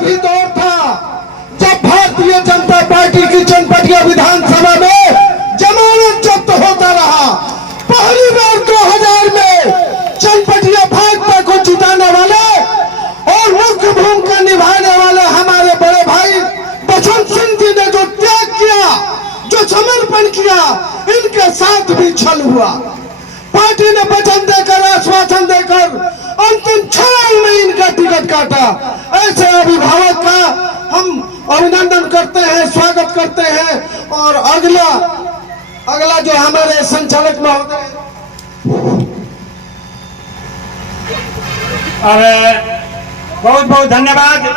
भी दौर था जब भारतीय जनता पार्टी की चनपटिया विधानसभा में जमानत जब्त होता रहा। पहली बार 2000 में चनपटिया भाजपा को जिताने वाले और मुख्य भूमिका निभाने वाले हमारे बड़े भाई बसंत सिंह जी ने जो त्याग किया, जो समर्पण किया, इनके साथ भी छल हुआ। पार्टी ने वचन देकर, आश्वासन देकर अंतिम क्षण में इनका टिकट काटा। ऐसे अभिभावक का हम अभिनंदन करते हैं, स्वागत करते हैं। और अगला जो हमारे संचालक महोदय और बहुत बहुत धन्यवाद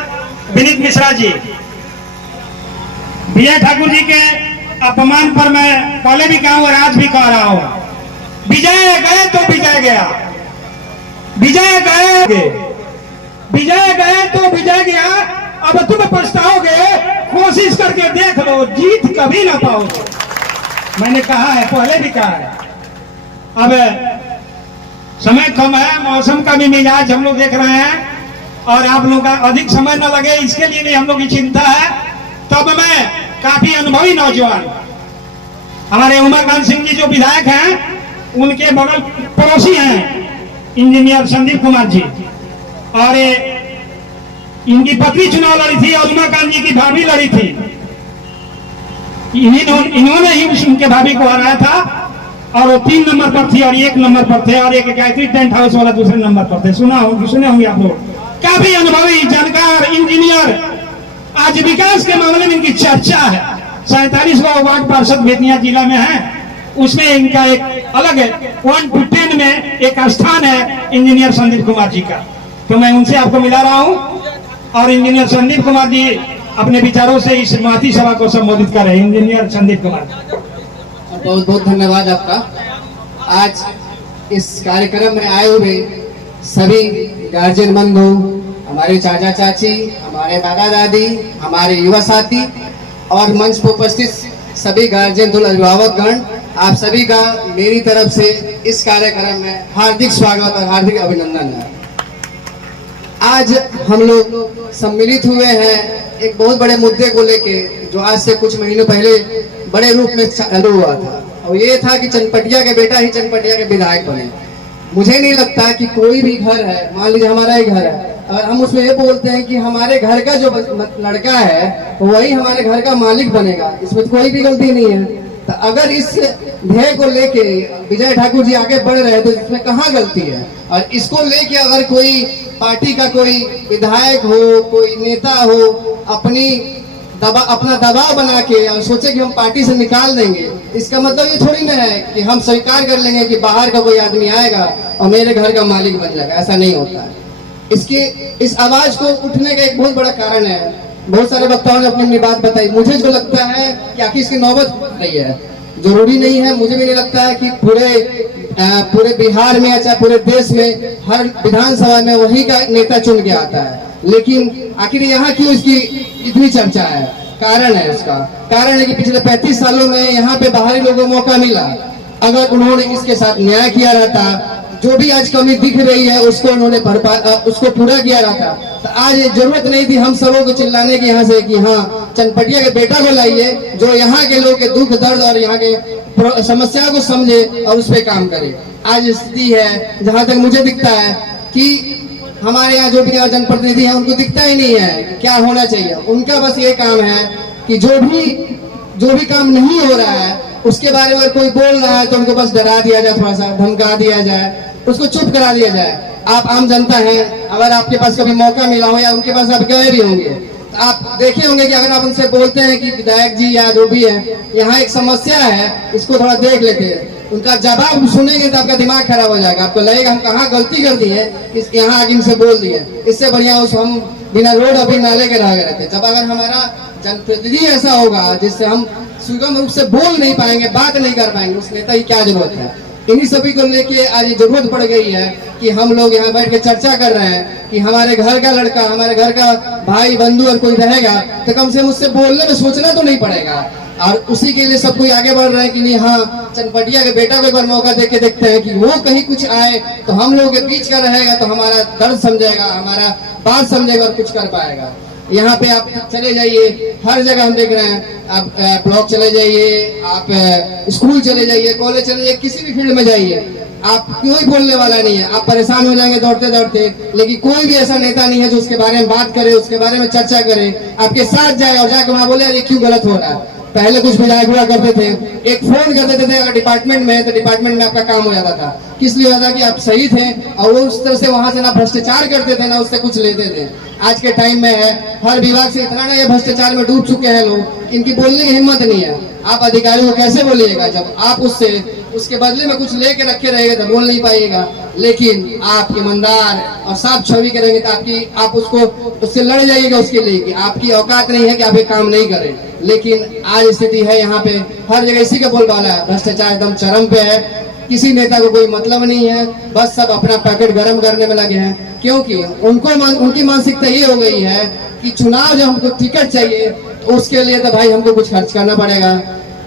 विनीत मिश्रा जी। विजय ठाकुर जी के अपमान पर मैं पहले भी कहा और आज भी कह रहा हूं, विजय गए तो विजय गया, विजय गए, विजय गए तो विजय गया। अब तुम पछताओगे, कोशिश करके देख लो, जीत कभी ना पाओगे। मैंने कहा है, पहले भी कहा है। अब समय कम है, मौसम का भी मिजाज हम लोग देख रहे हैं और आप लोगों का अधिक समय न लगे इसके लिए भी हम लोग की चिंता है। तब मैं काफी अनुभवी नौजवान हमारे उमाकांत सिंह जी जो विधायक हैं, उनके बगल पड़ोसी हैं इंजीनियर संदीप कुमार जी, और इनकी पत्नी चुनाव लड़ी थी और उमाकांत जी की भाभी लड़ी थी। इन्होंने ही उनके भाभी को हराया था और वो 3 नंबर पर थी और 1 नंबर पर थे, और एक गायत्री टेंट हाउस वाला दूसरे नंबर पर थे। सुने होंगे आप लोग। काफी अनुभवी, जानकार, इंजीनियर। आज विकास के मामले में इनकी चर्चा है। 47वां वार्ड पार्षद बेतिया जिला में है, उसमें इनका एक अलग 1 to 10 में एक स्थान है इंजीनियर संदीप कुमार जी का। तो मैं उनसे आपको मिला रहा हूं और इंजीनियर संदीप कुमार जी अपने विचारों से इस महती सभा को संबोधित कर रहे हैं। इंजीनियर संदीप कुमार, बहुत बहुत धन्यवाद आपका। आज इस कार्यक्रम में आए हुए सभी गार्जियन बंधु, हमारे चाचा चाची, हमारे दादा दादी, हमारे युवा साथी और मंच पर उपस्थित सभी गार्जियन दुल अभिभावक गण, आप सभी का मेरी तरफ से इस कार्यक्रम में हार्दिक स्वागत और हार्दिक अभिनंदन है। आज हम लोग सम्मिलित हुए हैं एक बहुत बड़े मुद्दे को लेके, जो आज से कुछ महीनों पहले बड़े रूप में चालू हुआ था, और ये था कि चनपटिया के बेटा ही चनपटिया के विधायक बने। मुझे नहीं लगता कि कोई भी घर है, मान लीजिए हमारा ही घर है, अगर हम उसमें ये बोलते हैं कि हमारे घर का जो लड़का है वही हमारे घर का मालिक बनेगा, इसमें तो कोई भी गलती नहीं है। तो अगर इस ध्येय को लेके विजय ठाकुर जी आगे बढ़ रहे हैं तो इसमें कहाँ गलती है। और इसको लेके अगर कोई पार्टी का कोई विधायक हो, कोई नेता हो, अपना दबाव बना के और सोचे कि हम पार्टी से निकाल देंगे, इसका मतलब ये थोड़ी ना है कि हम स्वीकार कर लेंगे कि बाहर का कोई आदमी आएगा और मेरे घर का मालिक बन जाएगा। ऐसा नहीं होता है। इस आवाज को उठने का एक बहुत बड़ा कारण है। बहुत सारे वक्ताओं ने अपनी अपनी बात बताई। मुझे जो लगता है कि आखिर इसकी नौबत नहीं है, जरूरी नहीं है। मुझे भी नहीं लगता है कि पूरे बिहार में या पूरे देश में हर विधानसभा में वही का नेता चुन के आता है। लेकिन आखिर यहाँ क्यों इसकी इतनी चर्चा है? कारण है, उसका कारण है कि पिछले 35 सालों में यहाँ पे बाहरी लोगों को मौका मिला। अगर उन्होंने इसके साथ न्याय किया रहता, जो भी आज कमी दिख रही है उसको उन्होंने उसको पूरा किया रहता, तो आज ये जरूरत नहीं थी हम सबों को चिल्लाने की यहाँ से कि हाँ चनपटिया के बेटा को लाइए जो यहाँ के लोग के दुख दर्द और यहाँ के समस्या को समझे और उस पर काम करे। आज स्थिति है, जहाँ तक मुझे दिखता है कि हमारे यहाँ जो भी जनप्रतिनिधि हैं उनको दिखता ही नहीं है कि क्या होना चाहिए। उनका बस ये काम है कि जो भी काम नहीं हो रहा है उसके बारे में कोई बोल रहा है तो उनको बस डरा दिया जाए, थोड़ा सा धमका दिया जाए, उसको चुप करा दिया जाए। आप आम जनता हैं, अगर आपके पास कभी मौका मिला हो या उनके पास आप गए भी होंगे तो आप देखे होंगे कि अगर आप उनसे बोलते हैं कि विधायक जी या जो भी है यहाँ एक समस्या है, इसको थोड़ा देख लेते हैं, उनका जवाब सुनेंगे तो आपका दिमाग खराब हो जाएगा। आपको लगेगा हम कहाँ गलती कर दी है, यहाँ आगे इनसे बोल दिए, इससे बढ़िया हम बिना रोड अभी नाले के रह गए थे। जब अगर हमारा जनप्रतिनिधि ऐसा होगा जिससे हम सुगम रूप से बोल नहीं पाएंगे, बात नहीं कर पाएंगे, उस नेता की क्या जरूरत है। इन्हीं सभी को लेके आज जरूरत पड़ गई है कि हम लोग यहाँ बैठ के चर्चा कर रहे हैं कि हमारे घर का लड़का, हमारे घर का भाई बंधु और कोई रहेगा तो कम से कम उससे बोलने में सोचना तो नहीं पड़ेगा। और उसी के लिए सब कोई आगे बढ़ रहे हैं कि नहीं, हाँ चनपटिया के बेटा को एक बार मौका देके देखते हैं कि वो कहीं कुछ आए तो हम लोगों के बीच का रहेगा, तो हमारा दर्द समझेगा, हमारा बात समझेगा और कुछ कर पाएगा। यहाँ पे आप चले जाइए, हर जगह हम देख रहे हैं, आप ब्लॉक चले जाइए, आप स्कूल चले जाइए, कॉलेज चले जाइए, किसी भी फील्ड में जाइए, आप कोई बोलने वाला नहीं है। आप परेशान हो जाएंगे दौड़ते दौड़ते, लेकिन कोई भी ऐसा नेता नहीं है जो उसके बारे में बात करे, उसके बारे में चर्चा करे, आपके साथ जाए और जाकर वहां बोले ये क्यों गलत हो रहा है। पहले कुछ विधायक हुआ करते थे, एक फोन कर देते थे अगर डिपार्टमेंट में है तो डिपार्टमेंट में आपका काम हो जाता था। किस लिए होता कि आप सही थे और वो उस तरह से वहां से ना भ्रष्टाचार करते थे ना उससे कुछ लेते थे। आज के टाइम में है हर विभाग से इतना ना ये भ्रष्टाचार में डूब चुके हैं लोग, इनकी बोलने की हिम्मत नहीं है। आप अधिकारी को कैसे बोलिएगा जब आप उसके बदले में कुछ लेके रखे रहेंगे तो बोल नहीं पाइएगा। लेकिन आप ईमानदार और साफ छवि के रहेंगे तो आप उससे लड़ जाइएगा उसके लिए कि आपकी औकात नहीं है कि आप ये काम नहीं करें। लेकिन आज स्थिति है यहाँ पे हर जगह इसी का बोलबाला है, भ्रष्टाचार एकदम चरम पे है, किसी नेता को कोई मतलब नहीं है, बस सब अपना पैकेट गर्म करने में लगे हैं। क्योंकि उनकी मानसिकता ये हो गई है कि चुनाव जब हमको टिकट चाहिए तो उसके लिए तो भाई हमको कुछ खर्च करना पड़ेगा।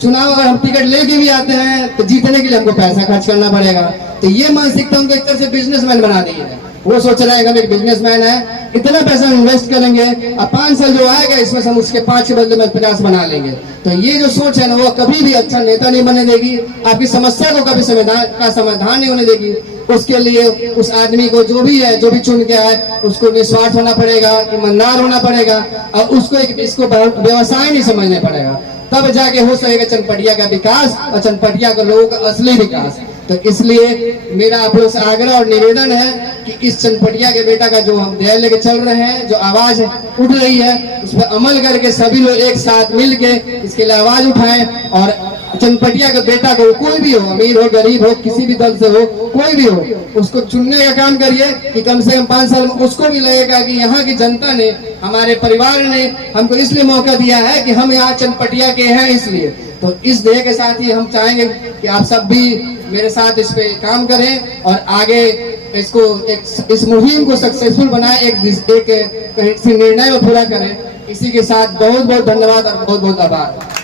चुनाव अगर हम टिकट लेके भी आते हैं तो जीतने के लिए हमको पैसा खर्च करना पड़ेगा। तो ये मानसिकता उनको एक तरह से बिजनेसमैन बना दी है। वो सोच रहा है कि हम एक बिजनेसमैन है, इतना पैसा इन्वेस्ट करेंगे और 5 साल जो आएगा इसमें से हम उसके 5 के बदले में 50 बना लेंगे। तो ये जो सोच है ना वो कभी भी अच्छा नेता नहीं बनने देगी, आपकी समस्या को कभी समाधान नहीं होने देगी। उसके लिए उस आदमी को जो भी चुन के आए उसको निस्वार्थ होना पड़ेगा, ईमानदार होना पड़ेगा और उसको इसको व्यवसाय नहीं समझना पड़ेगा। तब जाके हो सकेगा चनपटिया का विकास और चनपटिया के लोगों का असली विकास। तो इसलिए मेरा आप लोग से आग्रह और निवेदन है कि इस चनपटिया के बेटा का जो हम ध्यान लेके चल रहे हैं, जो आवाज उठ रही है उस पर अमल करके सभी लोग एक साथ मिल के इसके लिए आवाज उठाएं और चनपटिया के बेटा को कोई भी हो, अमीर हो गरीब हो, किसी भी दल से हो, कोई भी हो, उसको चुनने का काम करिए कि कम से कम 5 साल में उसको भी लगेगा कि यहाँ की जनता ने, हमारे परिवार ने हमको इसलिए मौका दिया है कि हम यहाँ चनपटिया के हैं। इसलिए तो इस ध्येय के साथ ही हम चाहेंगे कि आप सब भी मेरे साथ इस पे काम करें और आगे इस मुहिम को सक्सेसफुल बनाए, एक निर्णय में पूरा करें। इसी के साथ बहुत बहुत धन्यवाद और बहुत बहुत आभार।